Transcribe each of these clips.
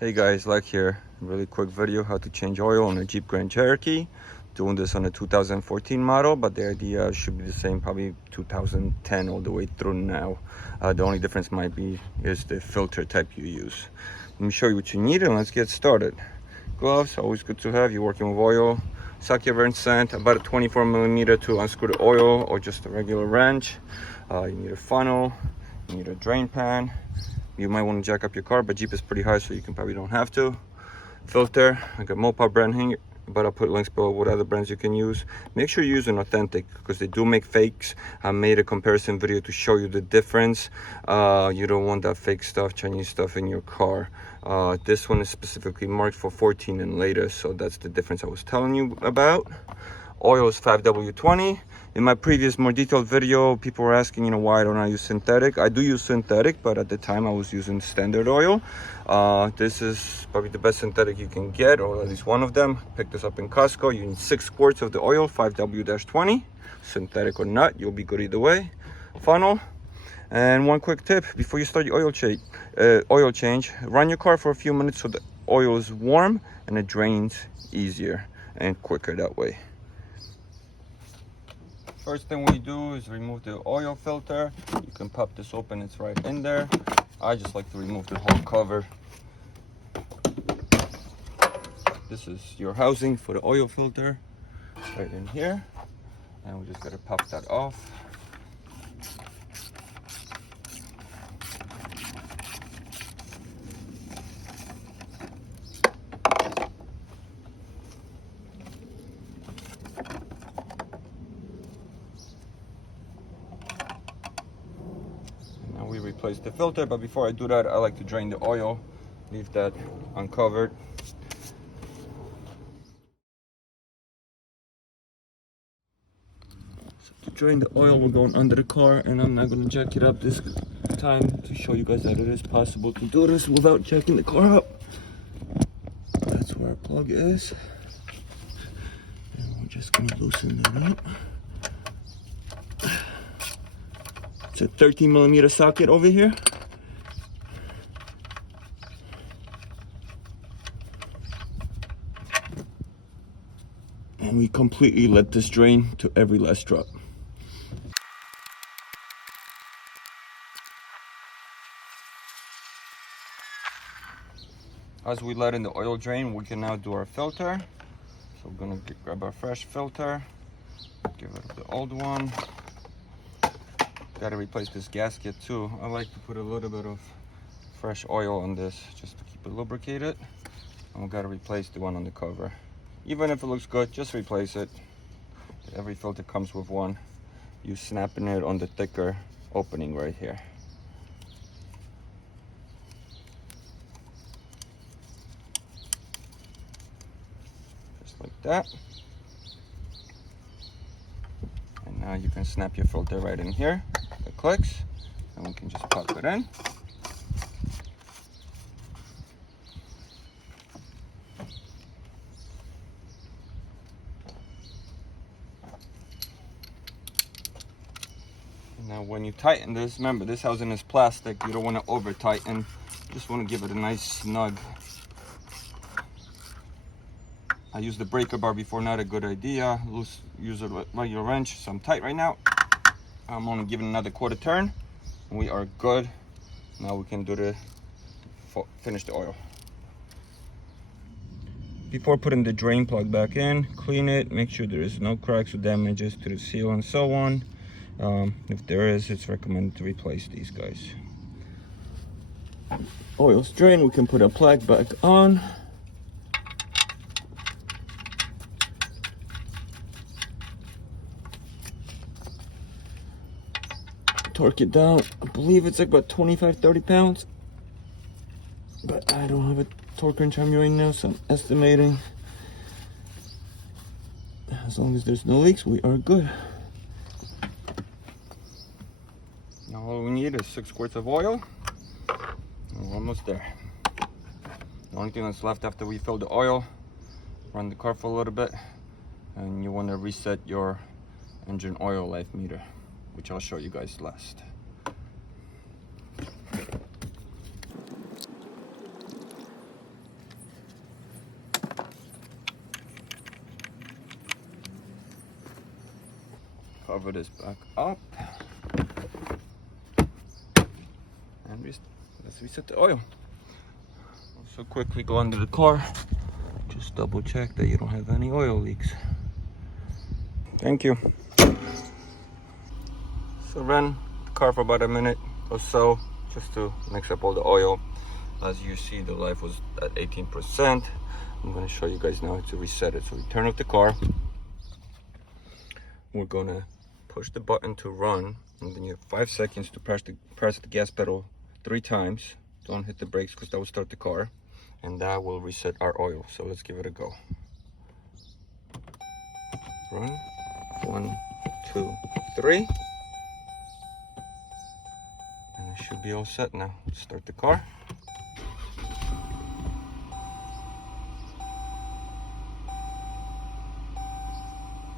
Hey guys, Lech here. Really quick video how to change oil on a Jeep Grand Cherokee. Doing this on a 2014 model, but the idea should be the same, probably 2010 all the way through now. The only difference might be is the filter type you use. Let me show you what you need and let's get started. Gloves, always good to have. You're working with oil. Socket wrench set, about a 24 millimeter to unscrew the oil, or just a regular wrench. You need a funnel, you need a drain pan. You might want to jack up your car, but Jeep is pretty high, so you can probably don't have to. Filter, I got Mopar brand here, but I'll put links below what other brands you can use. Make sure you use an authentic, because they do make fakes. I made a comparison video to show you the difference. You don't want that fake stuff, Chinese stuff in your car. This one is specifically marked for 14 and later, so that's the difference I was telling you about. Oil is 5W20. In my previous more detailed video, people were asking, why don't I use synthetic? I do use synthetic, but at the time I was using standard oil. This is probably the best synthetic you can get, or at least one of them. Pick this up in Costco. You need 6 quarts of the oil, 5W-20. Synthetic or not, you'll be good either way. Funnel. And one quick tip before you start your oil change, run your car for a few minutes so the oil is warm and it drains easier and quicker that way. First thing we do is remove the oil filter. You can pop this open, it's right in there. I just like to remove the whole cover. This is your housing for the oil filter, right in here. And we just gotta pop that off. We replace the filter, but before I do that, I like to drain the oil, leave that uncovered. So to drain the oil, we're going under the car, and I'm not going to jack it up this time to show you guys that it is possible to do this without jacking the car up. That's where our plug is, and we're just going to loosen that up. It's a 13 millimeter socket over here. And we completely let this drain to every last drop. As we let in the oil drain, we can now do our filter. So we're gonna grab our fresh filter, get rid of the old one. Gotta replace this gasket too. I like to put a little bit of fresh oil on this just to keep it lubricated. And we gotta replace the one on the cover. Even if it looks good, just replace it. Every filter comes with one. You snapping it on the thicker opening right here. Just like that. And now you can snap your filter right in here. It clicks, and we can just pop it in. Now when you tighten this, remember this housing is plastic. You don't want to over tighten. Just want to give it a nice snug. I used the breaker bar before, not a good idea. Use a regular wrench, so I'm tight right now. I'm only giving another quarter turn. And we are good. Now we can do finish the oil. Before putting the drain plug back in, clean it, make sure there is no cracks or damages to the seal and so on. If there is, it's recommended to replace these guys. Oil's drained, we can put a plug back on. Torque it down. I believe it's like about 25-30 pounds. But I don't have a torque wrench on me right now, so I'm estimating. As long as there's no leaks, we are good. Now all we need is 6 quarts of oil. And we're almost there. The only thing that's left after we fill the oil, run the car for a little bit, and you want to reset your engine oil life meter, which I'll show you guys last. cover this back up. And let's reset the oil. Also quickly go under the car. Just double check that you don't have any oil leaks. Thank you. So ran the car for about a minute or so just to mix up all the oil. As you see, the life was at 18%. I'm going to show you guys now how to reset it. So we turn off the car. We're going to push the button to run, and then you have 5 seconds to press the gas pedal 3 times. Don't hit the brakes because that will start the car, and that will reset our oil. So let's give it a go. Run. 1, 2, 3. And it should be all set now. Start the car.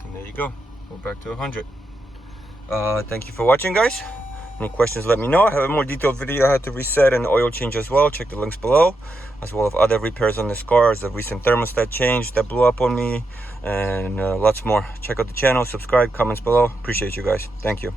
And there you go. We're back to 100. Thank you for watching, guys. Any questions, let me know. I have a more detailed video how to reset and oil change as well. Check the links below, as well as other repairs on this car, as a recent thermostat change that blew up on me, and lots more. Check out the channel, subscribe, comments below. Appreciate you guys. Thank you.